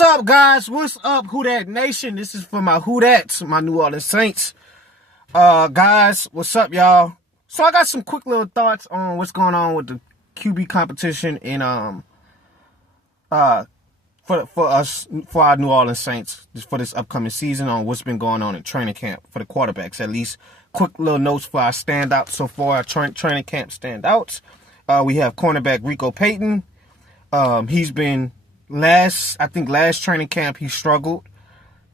What's up, guys? What's up, Who Dat Nation? This is for my Who Dats, my New Orleans Saints. Guys, what's up, y'all? So I got some quick little thoughts on what's going on with the QB competition in for our New Orleans Saints for this upcoming season, on what's been going on in training camp for the quarterbacks. At least quick little notes for our standouts so far, our training camp standouts. We have cornerback Rico Payton. He's been last training camp he struggled.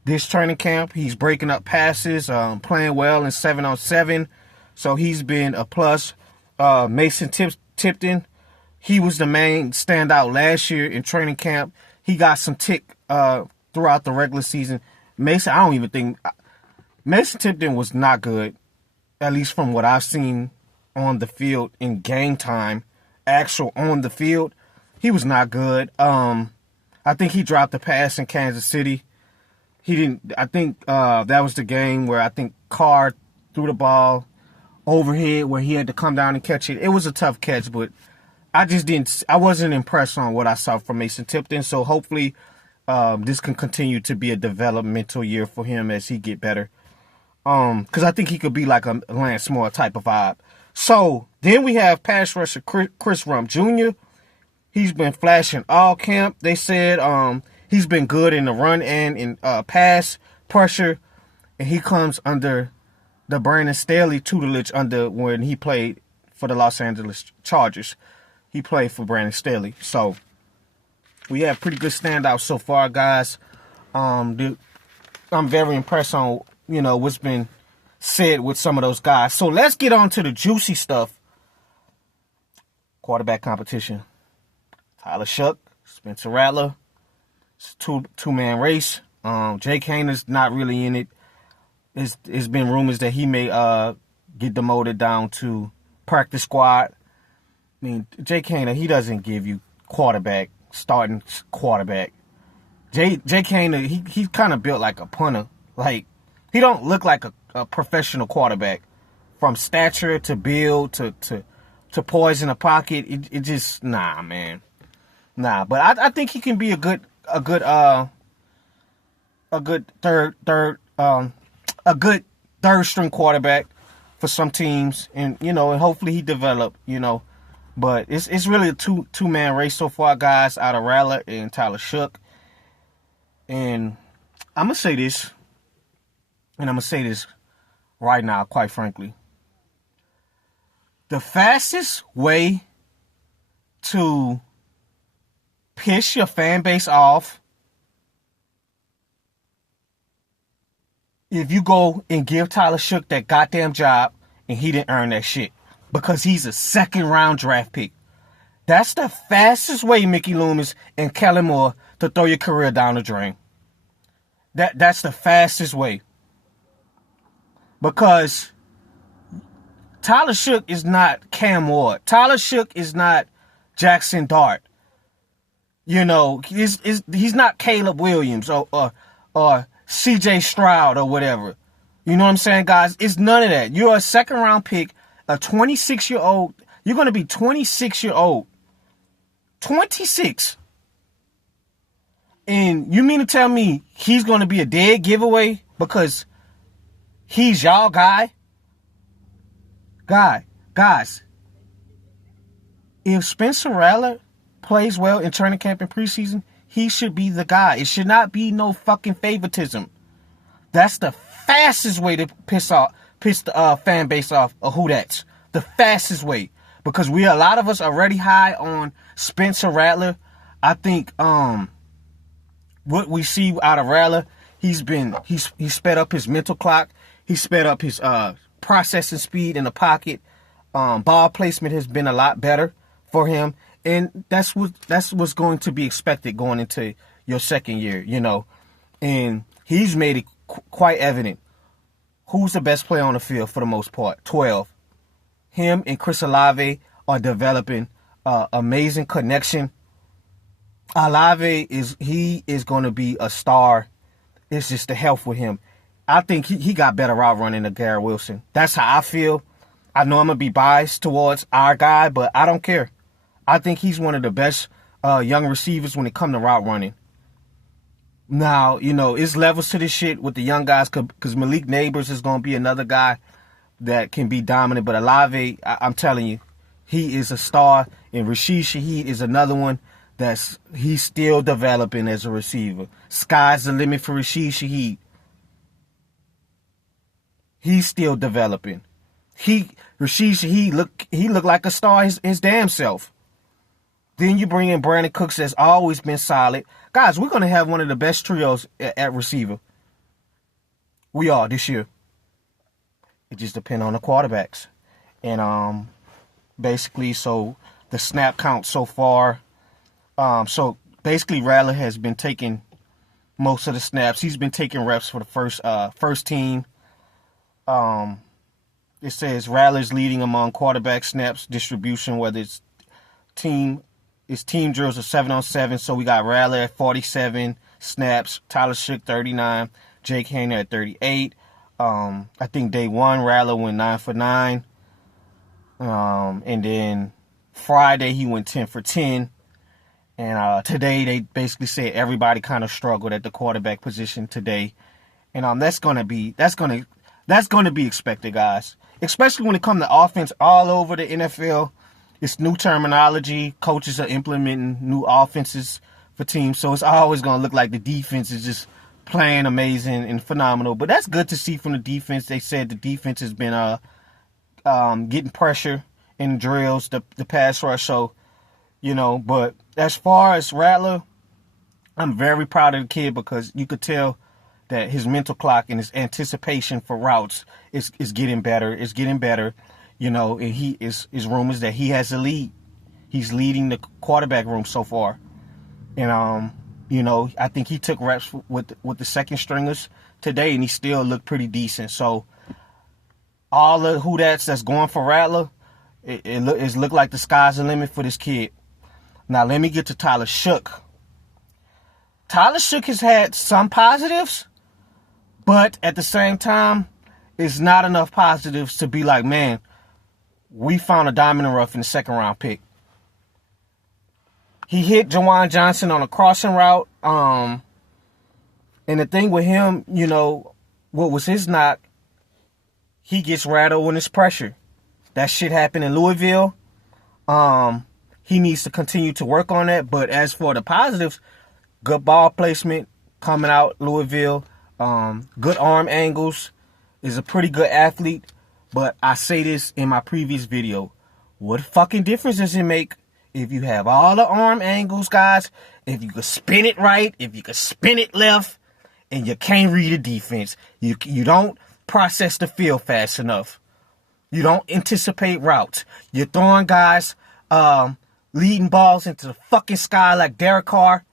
This training camp he's breaking up passes, playing well in 7-on-7, so he's been a plus. Mason Tipton, he was the main standout last year in training camp. He got some tick throughout the regular season. Mason Tipton was not good, at least from what I've seen on the field in game time, actual on the field. He was not good. I think he dropped a pass in Kansas City. He didn't. I think that was the game where I think Carr threw the ball overhead where he had to come down and catch it. It was a tough catch, but I wasn't impressed on what I saw from Mason Tipton. So hopefully this can continue to be a developmental year for him as he get better. Because I think he could be like a Lance Moore type of vibe. So then we have pass rusher Chris Rump Jr. He's been flashing all camp. They said he's been good in the run and in pass pressure. And he comes under the Brandon Staley tutelage when he played for the Los Angeles Chargers. He played for Brandon Staley. So we have pretty good standouts so far, guys. I'm very impressed on, what's been said with some of those guys. So let's get on to the juicy stuff. Quarterback competition. Tyler Shough, Spencer Rattler. It's a two-man race. Jake Hayner's not really in it. It's been rumors that he may get demoted down to practice squad. I mean, Jake Hayner, he doesn't give you starting quarterback. Jake Hayner, he's kind of built like a punter. Like, he don't look like a professional quarterback. From stature to build to poise in the pocket, it just, nah, man. Nah, but I think he can be a good third string quarterback for some teams, and and hopefully he develop, But it's really a two-man race so far, guys, out of Rattler and Tyler Shough. And I'm gonna say this, right now, quite frankly. The fastest way to piss your fan base off if you go and give Tyler Shough that goddamn job and he didn't earn that shit because he's a second-round draft pick. That's the fastest way, Mickey Loomis and Kellen Moore, to throw your career down the drain. That's the fastest way. Because Tyler Shough is not Cam Ward. Tyler Shough is not Jackson Dart. He's not Caleb Williams or CJ Stroud or whatever. You know what I'm saying, guys? It's none of that. You're a second-round pick, a 26-year-old. You're going to be 26-year-old. 26. And you mean to tell me he's going to be a dead giveaway because he's y'all guy? Guys, if Spencer Rattler plays well in training camp and preseason, he should be the guy. It should not be no fucking favoritism. That's the fastest way to piss the fan base off of who that's. The fastest way. Because a lot of us are already high on Spencer Rattler. I think what we see out of Rattler, he's sped up his mental clock. He sped up his processing speed in the pocket. Ball placement has been a lot better for him. And that's what's going to be expected going into your second year, And he's made it quite evident who's the best player on the field for the most part. 12. Him and Chris Olave are developing amazing connection. Olave is going to be a star. It's just the health with him. I think he got better route running than Garrett Wilson. That's how I feel. I know I'm going to be biased towards our guy, but I don't care. I think he's one of the best young receivers when it comes to route running. Now, it's levels to this shit with the young guys because Malik Neighbors is going to be another guy that can be dominant. But Olave, I'm telling you, he is a star. And Rashid Shaheed is another one he's still developing as a receiver. Sky's the limit for Rashid Shaheed. He's still developing. Rashid Shaheed looked like a star his damn self. Then you bring in Brandon Cooks that's always been solid. Guys, we're going to have one of the best trios at receiver. We are this year. It just depends on the quarterbacks. And basically, so the snap count so far. So basically, Rattler has been taking most of the snaps. He's been taking reps for the first team. It says Rattler's leading among quarterback snaps distribution, whether it's team drills are 7-on-7. So we got Rattler at 47 snaps, Tyler Shough 39, Jake Haener at 38. I think day one Rattler went 9 for 9. And then Friday he went 10 for 10. And today they basically said everybody kind of struggled at the quarterback position today. And that's gonna be expected, guys. Especially when it comes to offense all over the NFL. It's new terminology. Coaches are implementing new offenses for teams. So it's always going to look like the defense is just playing amazing and phenomenal. But that's good to see from the defense. They said the defense has been getting pressure in drills, the pass rush. So, but as far as Rattler, I'm very proud of the kid because you could tell that his mental clock and his anticipation for routes is getting better. It's getting better. And he is rumors that he has a lead. He's leading the quarterback room so far. And I think he took reps with the second stringers today, and he still looked pretty decent. So all the who that's going for Rattler, it look like the sky's the limit for this kid. Now let me get to Tyler Shough. Tyler Shough has had some positives, but at the same time, it's not enough positives to be like, man, we found a diamond in the rough in the second round pick. He hit Jawan Johnson on a crossing route. And the thing with him, what was his knock, he gets rattled when it's pressure. That shit happened in Louisville. He needs to continue to work on that. But as for the positives, good ball placement coming out Louisville. Good arm angles. Is a pretty good athlete. But I say this in my previous video. What fucking difference does it make if you have all the arm angles, guys? If you can spin it right, if you can spin it left, and you can't read the defense. You don't process the field fast enough. You don't anticipate routes. You're throwing guys leading balls into the fucking sky like Derek Carr.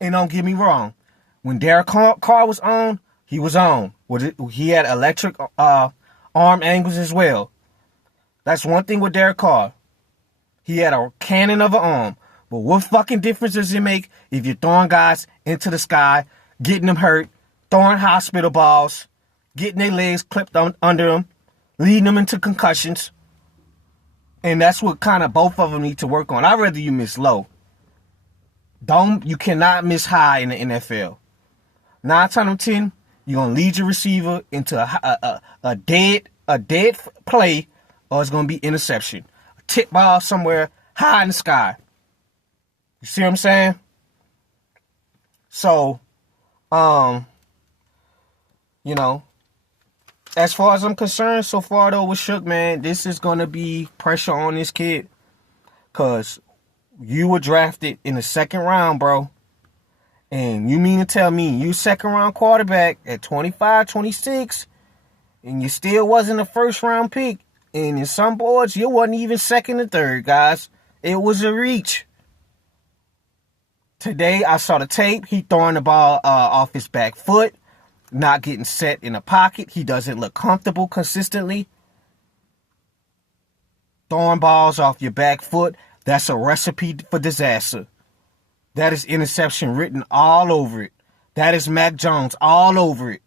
And don't get me wrong. When Derek Carr was on, he was on. He had electric arm angles as well. That's one thing with Derek Carr. He had a cannon of an arm. But what fucking difference does it make if you're throwing guys into the sky, getting them hurt, throwing hospital balls, getting their legs clipped under them, leading them into concussions? And that's what kind of both of them need to work on. I'd rather you miss low. You cannot miss high in the NFL. 9 times out of 10, you're going to lead your receiver into a dead play, or it's going to be interception. A tip ball somewhere high in the sky. You see what I'm saying? So, as far as I'm concerned, so far though with Shough, man, this is going to be pressure on this kid. Because you were drafted in the second round, bro. And you mean to tell me you second round quarterback at 25, 26, and you still wasn't a first round pick. And in some boards, you wasn't even second or third, guys. It was a reach. Today, I saw the tape. He throwing the ball off his back foot, not getting set in the pocket. He doesn't look comfortable consistently. Throwing balls off your back foot, that's a recipe for disaster. That is interception written all over it. That is Mac Jones all over it.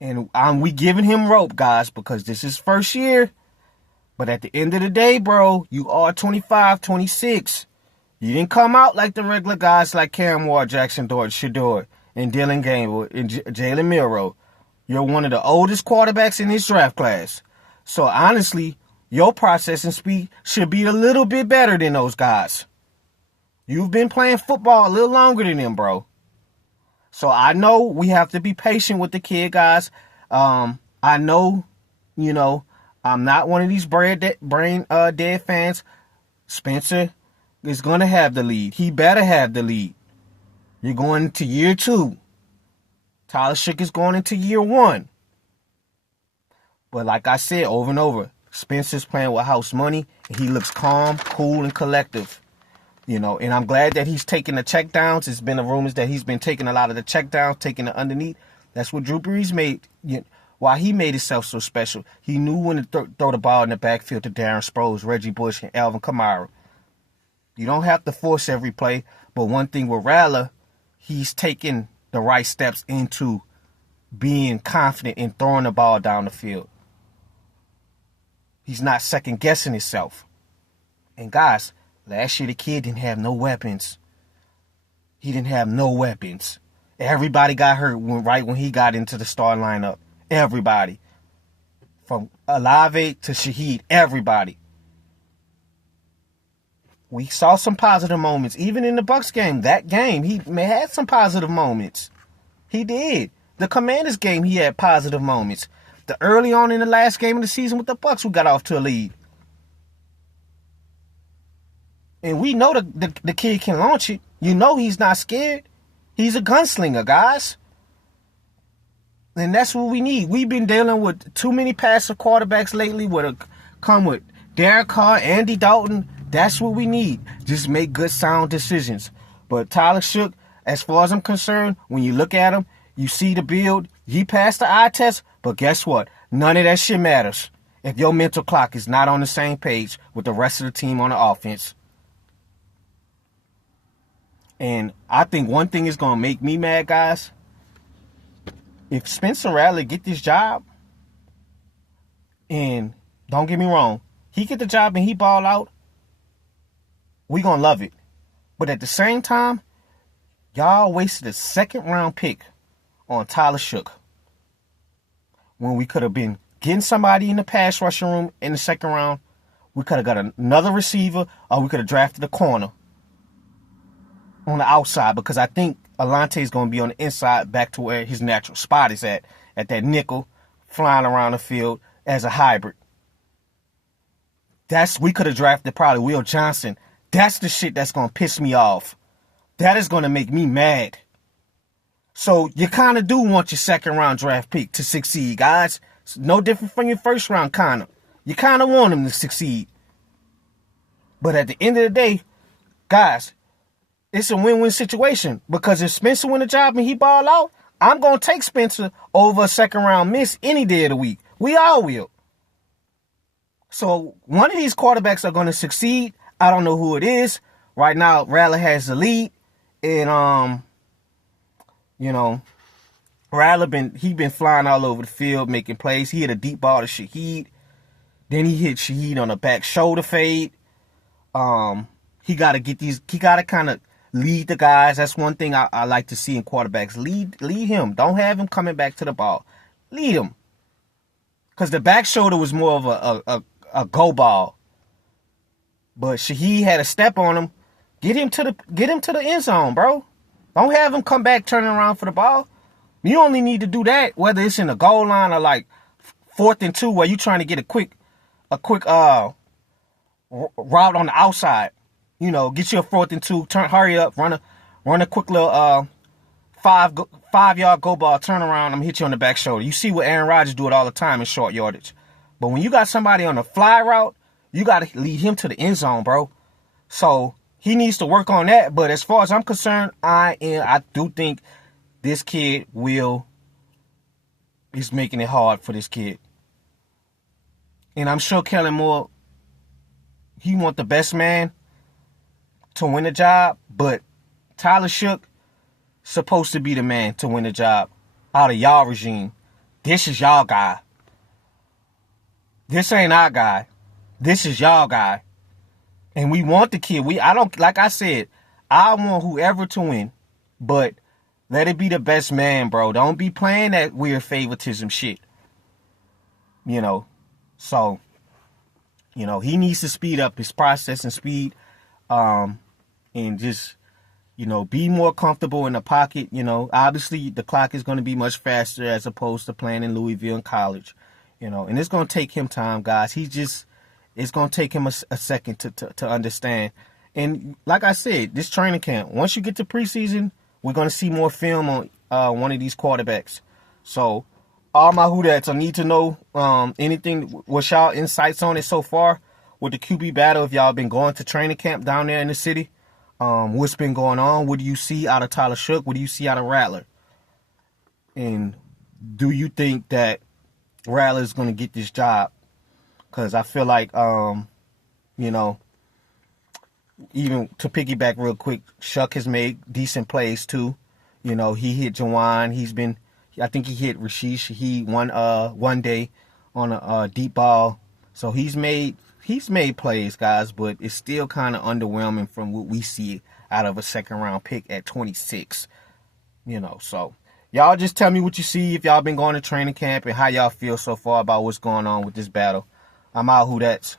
And we giving him rope, guys, because this is first year. But at the end of the day, bro, you are 25, 26. You didn't come out like the regular guys like Cam Ward, Jackson Dort, Shedeur, and Dylan Gainwell, and Jalen Milroe. You're one of the oldest quarterbacks in this draft class. So honestly, your processing speed should be a little bit better than those guys. You've been playing football a little longer than them, bro. So I know we have to be patient with the kid, guys. I know, I'm not one of these brain dead fans. Spencer is going to have the lead. He better have the lead. You're going into year 2. Tyler Shough is going into year 1. But like I said over and over, Spencer's playing with house money, and he looks calm, cool, and collective. And I'm glad that he's taking the checkdowns. It's been rumors that he's been taking a lot of the checkdowns, taking it underneath. That's what Drew Brees made. Why he made himself so special. He knew when to throw the ball in the backfield to Darren Sproles, Reggie Bush, and Alvin Kamara. You don't have to force every play, but one thing with Rattler, he's taking the right steps into being confident in throwing the ball down the field. He's not second-guessing himself. And guys, last year the kid didn't have no weapons. He didn't have no weapons. Everybody got hurt right when he got into the starting lineup. Everybody. From Olave to Shaheed, everybody. We saw some positive moments. Even in the Bucs game, he had some positive moments. He did. The Commanders game, he had positive moments. The early on in the last game of the season with the Bucs, we got off to a lead. And we know the kid can launch it. He's not scared. He's a gunslinger, guys. And that's what we need. We've been dealing with too many passive quarterbacks lately come with Derek Carr, Andy Dalton. That's what we need. Just make good, sound decisions. But Tyler Shough, as far as I'm concerned, when you look at him, you see the build. He passed the eye test, but guess what? None of that shit matters if your mental clock is not on the same page with the rest of the team on the offense. And I think one thing is going to make me mad, guys. If Spencer Rattler get this job, and don't get me wrong, he get the job and he ball out, we going to love it. But at the same time, y'all wasted a second-round pick on Tyler Shough when we could have been getting somebody in the pass rushing room in the second round. We could have got another receiver, or we could have drafted a corner on the outside, because I think Alante is going to be on the inside back to where his natural spot is at that nickel, flying around the field as a hybrid. We could have drafted probably Will Johnson. That's the shit that's going to piss me off. That is going to make me mad. So you kind of do want your second round draft pick to succeed, guys. It's no different from your first round, kind of. You kind of want him to succeed. But at the end of the day, guys, it's a win-win situation, because if Spencer win the job and he ball out, I'm going to take Spencer over a second-round miss any day of the week. We all will. So one of these quarterbacks are going to succeed. I don't know who it is. Right now, Rattler has the lead. And, Rattler been flying all over the field, making plays. He hit a deep ball to Shaheed. Then he hit Shaheed on a back shoulder fade. He got to kind of lead the guys. That's one thing I like to see in quarterbacks. Lead him. Don't have him coming back to the ball. Lead him. Because the back shoulder was more of a go ball. But Shaheed had a step on him. Get him to the end zone, bro. Don't have him come back turning around for the ball. You only need to do that whether it's in the goal line or like 4th and 2, where you're trying to get a quick route on the outside. Get you a 4th and 2, hurry up, run a quick little 5-yard go ball, turn around, I'm hit you on the back shoulder. You see what Aaron Rodgers do it all the time in short yardage. But when you got somebody on a fly route, you got to lead him to the end zone, bro. So he needs to work on that. But as far as I'm concerned, I do think this kid is making it hard for this kid. And I'm sure Kellen Moore, he want the best man to win the job, but Tyler Shough supposed to be the man to win the job out of y'all regime. This is y'all guy. This ain't our guy. This is y'all guy. And we want the kid. I don't, like I said, I want whoever to win, but let it be the best man, bro. Don't be playing that weird favoritism shit. You know, so, you know, he needs to speed up his processing speed, and just, you know, be more comfortable in the pocket. You know, obviously the clock is going to be much faster as opposed to playing in Louisville in college, you know, and it's going to take him time, guys. It's going to take him a second to understand. And like I said, this training camp, once you get to preseason, we're going to see more film on one of these quarterbacks. So, all my Who-Dats, I need to know anything. What's y'all insights on it so far with the QB battle? If y'all been going to training camp down there in the city, what's been going on? What do you see out of Tyler Shough? What do you see out of Rattler? And do you think that Rattler is going to get this job? Because I feel like, you know, even to piggyback real quick, Shough has made decent plays too. You know, he hit Jawan. I think he hit Rashish. He won one day on a deep ball. So he's made plays, guys, but it's still kind of underwhelming from what we see out of a second round pick at 26. You know, so y'all just tell me what you see if y'all been going to training camp and how y'all feel so far about what's going on with this battle. I'm out. Who That's.